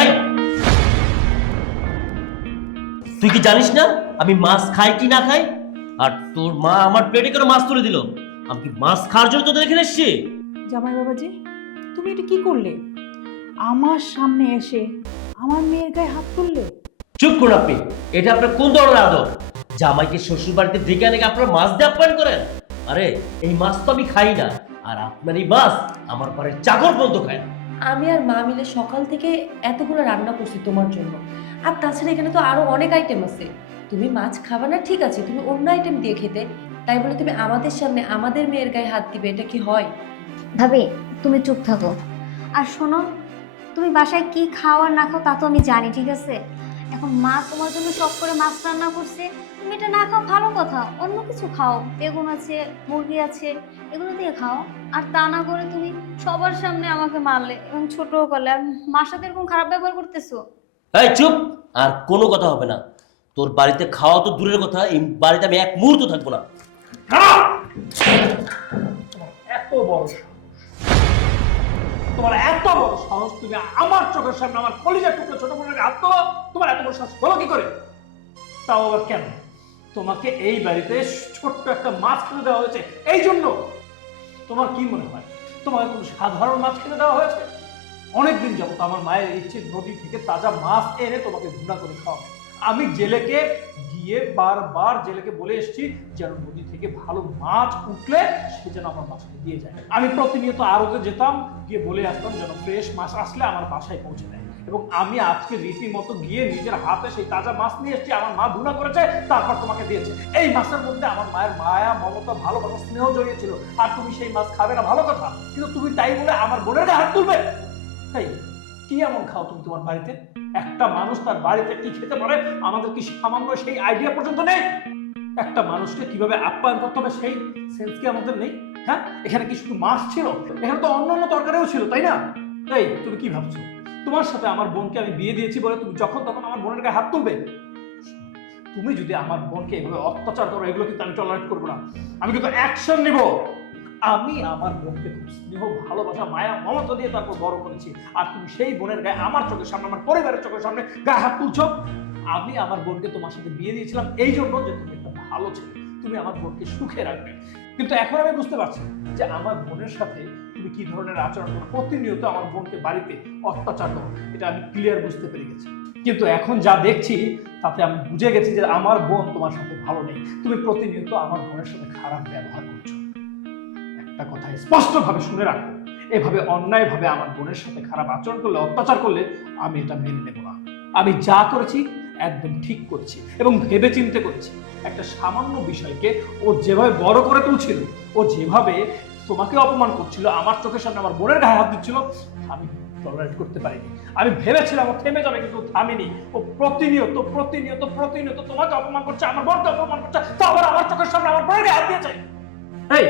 এই! তুই কি জানিস না আমি মাছ খাই কি না খাই? আর তোর মা আমার পেটে করে মাছ তুলে দিল? আমি কি মাছ খাওয়ার জন্য তোদের এখানে এসছি? জামাই বাবাজি তুমি এটা কি করলে? আমার সামনে এসে আমার মেয়ের গায়ে হাত তুললে? চুপ করুন আপনি এটা আপনার কোন ধরনের আদর? জামাইকে শ্বশুর বাড়িতে ডেকে আনে আপনার মাছ দিয়ে আপ্যায়ন করেন? আরে এই মাছ তো আমি খাই না আর আপনার এই মাছ আমার পরে চাকর পর্যন্ত খায় না। আমি আর মা মিলে সকাল থেকে এতগুলো রান্না করছি তোমার জন্য। আর তাছাড়া এখানে তো আরও অনেক আইটেম আছে। তুমি মাছ খাবে না, ঠিক আছে, তুমি অন্য আইটেম দিয়ে খেতে। তাই বলে তুমি আমাদের সামনে আমাদের মেয়ের গায়ে হাত দিবে, এটা কি হয়? ভাবি, তুমি চুপ থাকো। আর শোনো, তুমি বাসায় কি খাও আর না খাও তা তো আমি জানি, ঠিক আছে? এখন মা তোমার জন্য শখ করে মাছ রান্না করছে। তুমি এটা না খাও ভালো কথা। অন্য কিছু খাও। বেগুন আছে মুরগি আছে এগুলো দিয়ে খাও। আর তা না করে তুমি সবার সামনে আমাকে মারলে এবং ছোট করলে। আর মার সাথে এরকম খারাপ ব্যবহার করতেছো? এই চুপ! আর কোনো কথা হবে না। তোর বাড়িতে খাওয়া তো দূরের কথা। এই বাড়িতে আমি এক মুহূর্ত থাকব না। এত বড় তোমার এত বড় সাহস, তুমি আমার চোখের সামনে আমার কলিজার টুকরো ছোট বোনের হাত তোলো তোমার এত বড় সাহস হলো কি করে? তাও আবার কেন? তোমাকে এই বাড়িতে ছোট্ট একটা মাছ খেতে দেওয়া হয়েছে। এই জন্য তোমার কি মনে হয়? তোমাকে কোনো সাধারণ মাছ খেতে দেওয়া হয়েছে? অনেকদিন যাবত আমার মায়ের ইচ্ছে নদী থেকে তাজা মাছ এনে তোমাকে ভুনা করে খাওয়াবে। আমি জেলেকে গিয়ে বারবার জেলেকে বলে এসেছি যেন নদী থেকে ভালো মাছ উঠলে সে যেন আমার বাসায় দিয়ে যায়। আমি প্রতিনিয়ত আড়তে যেতাম, গিয়ে বলে আসতাম যেন ফ্রেশ মাছ আসলে আমার বাসায় পৌঁছে দেয়। এবং আমি আজকে রীতিমতো গিয়ে নিজের হাতে সেই তাজা মাছ নিয়ে এসেছি, আমার মা ভুনা করেছে, তারপর তোমাকে দিয়েছে। এই মাছের মধ্যে আমার মায়ের মায়া, মমতা, ভালোবাসা, স্নেহ জড়িয়েছিল আর তুমি সেই মাছ খাবে না, ভালো কথা। কিন্তু তুমি তাই বলে আমার বোনের হাত তুলবে? কি এমন খাও তুমি তোমার বাড়িতে? একটা মানুষ তার বাড়িতে কি খেতে পারে? আমাদের কি সামান্য সেই আইডিয়া পর্যন্ত নেই? একটা মানুষকে কীভাবে আপ্যায়ন করতে হবে সেই সেন্স কি আমাদের নেই? হ্যাঁ? এখানে কি শুধু মাছ ছিল? এখানে তো অন্য অন্য তরকারিও ছিল, তাই না? এই, তুমি কি ভাবছ? তোমার সাথে আমার বোনকে আমি বিয়ে দিয়েছি বলে তুমি যখন তখন আমার বোনের গায়ে হাত তুলবে? তুমি যদি আমার বোনকে এভাবে অত্যাচার করো, এগুলো কিন্তু আমি টলারেট করব না। আমি কিন্তু অ্যাকশন নিব। আমি আমার বোনকে খুব স্নেহ, ভালোবাসা, মায়া, মমতা দিয়ে তারপর বড় করেছি। আর তুমি সেই বোনের গায়ে, আমার চোখের সামনে, আমার পরিবারের চোখের সামনে গায়ে হাত তুলছো। আমি আমার বোনকে তোমার সাথে বিয়ে দিয়েছিলাম এই জন্য যে তুমি একটা ভালো ছেলে। তুমি আমার বোনকে সুখে রাখবে। কিন্তু এখন আমি বুঝতে পারছি যে আমার বোনের সাথে তুমি কি ধরনের আচরণ করো? প্রতিনিয়ত আমার বোনকে বাড়িতে অত্যাচার করো। এটা আমি ক্লিয়ার বুঝতে পেরে গেছি। কিন্তু এখন যা দেখছি, তাতে আমি বুঝে গেছি যে আমার বোন তোমার সাথে ভালো নেই। তুমি প্রতিনিয়ত আমার বোনের সাথে খারাপ ব্যবহার করছ। একটা কথা স্পষ্টভাবে শুনে রাখো। এভাবে অন্যায়ভাবে আমার বোনের সাথে খারাপ আচরণ করলে, অত্যাচার করলে আমি এটা মেনে নেব না। আমি যা করেছি একদম ঠিক করছি এবং ভেবে চিন্তে করেছি। একটা সামান্য বিষয়কে ও যেভাবে বড় করে তুলছিল, ও যেভাবে তোমাকে অপমান করছিল, আমার চোখের সামনে আমার বোনের গায়ে হাত দিচ্ছিল, আমি টলারেট করতে পারিনি। আমি ভেবেছিলাম ও থেমে যাবে কিন্তু থামেনি। ও প্রতিনিয়ত প্রতিনিয়ত প্রতিনিয়ত তোমাকে অপমান করছে, আমার বোনকে অপমান করছে, তো আবার আমার চোখের সামনে আমার বোনের গায়ে হাত দিয়েছে। এই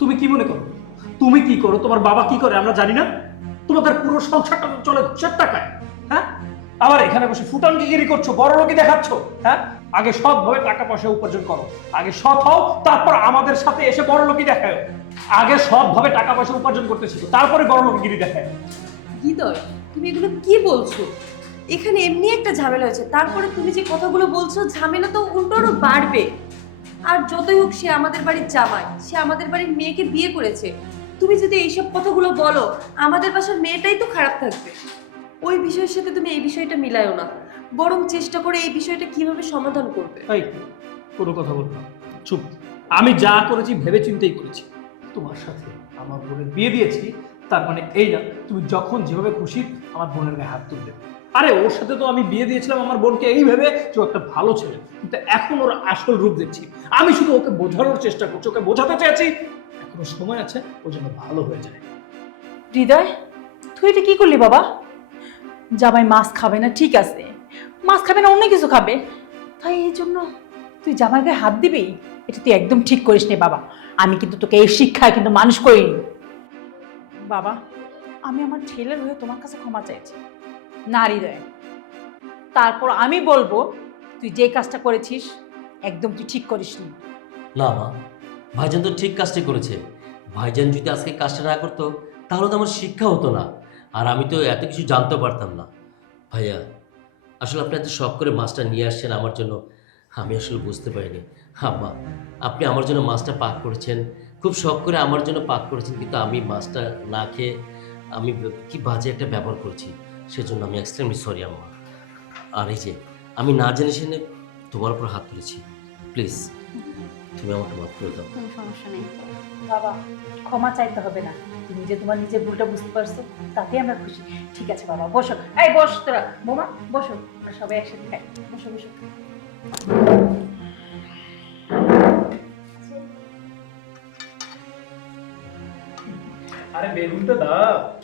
তুমি কি মনে করো? তুমি কি করো? তোমার বাবা কি করে? আমরা জানি না। তোমাদের পুরো সংসারটা চলে ঘুষের টাকায় হ্যাঁ? আবার এখানে বসে ফুটানগিরি করছ, বড় লোকই দেখাচ্ছ হ্যাঁ? আগে সৎভাবে টাকা পয়সা উপার্জন করো। আগে সৎ হও, তারপর আমাদের সাথে এসে বড় লোকই দেখায় আগে সৎভাবে টাকা পয়সা উপার্জন করতে শিখো তারপরে বড় লোকগিরি দেখায়। হৃদয়, তুমি এগুলো কি বলছো? এখানে এমনি একটা ঝামেলা হয়েছে। তারপরে তুমি যে কথাগুলো বলছো, ঝামেলা তো উল্টো বাড়বে। আর যতই হোক সে আমাদের বাড়ির জামাই, সে আমাদের বাড়ির মেয়েকে বিয়ে করেছে। তুমি যদি এইসব কথাগুলো বলো, আমাদের বাসার মেয়েটাই তো খারাপ থাকবে। ওই বিষয়ের সাথে তুমি এই বিষয়টা মিলায়ও না। বরং চেষ্টা করে এই বিষয়টা কীভাবে সমাধান করবে? কোনো কথা বলব না। চুপ। আমি যা করেছি ভেবে চিন্তেই করেছি। তোমার সাথে আমার বোনের বিয়ে দিয়েছি, তার মানে এই না, তুমি যখন যেভাবে খুশি, আমার বোনের গায়ে হাত তুলবে আরে, ওর সাথে তো আমি বিয়ে দিয়েছিলাম আমার বোনকে এই ভেবে যে ও একটা ভালো ছেলে। কিন্তু এখন ওর আসল রূপ দেখছি। আমি শুধু ওকে বোঝানোর চেষ্টা করছি, ওকে বোঝাতে চেয়েছি। এখনও সময় আছে, ও যেন ভালো হয়ে যায়। হৃদয়, তুই এটা কি করলি বাবা? জামাই মাছ খাবে না, ঠিক আছে। মাছ খাবে না, অন্য কিছু খাবে। তাই এই জন্য তুই জামাই গায়ে হাত দিবি? এটা তুই একদম ঠিক করিস নি বাবা। আমি কিন্তু তোকে এই শিক্ষায় কিন্তু মানুষ করিনি। বাবা, আমি আমার ছেলের হয়ে তোমার কাছে ক্ষমা চাইছি। না হৃদয় তারপর আমি বলব, তুই যে কাজটা করেছিস, একদম তুই ঠিক করিসনি না মা, ভাইজান তো ঠিক কাজটাই করেছে। ভাইজান যদি আজকে কাজটা না করতো, তাহলে তো আমার শিক্ষা হতো না। আর আমি তো এত কিছু জানতে পারতাম না। ভাইয়া, আসলে আপনি এত শখ করে মাছটা নিয়ে আসছেন আমার জন্য, আমি আসলে বুঝতে পারিনি। আম্মা, আপনি আমার জন্য মাছটা পাক করেছেন। খুব শখ করে আমার জন্য পাক করেছেন, কিন্তু আমি মাছটা না খেয়ে আমি কি বাজে একটা ব্যবহার করেছি। সেজন্য আমি এক্সট্রিমলি সরি আম্মা। আর এই যে আমি না জেনে শুনে তোমার উপর হাত তুলেছি। প্লিজ তুমি আমাকে মাফ করে দাও। কোনো সমস্যা নেই। বাবা ক্ষমা চাইতে হবে না। তুমি যে তোমার নিজের ভুলটা বুঝতে পারছ তাতে আমরা খুশি। ঠিক আছে বাবা বসো। এই বস তোরা। বোমা বসো। আমরা সবাই একসাথে খাই। বসো বসো। আরে বেগুনটা দাও।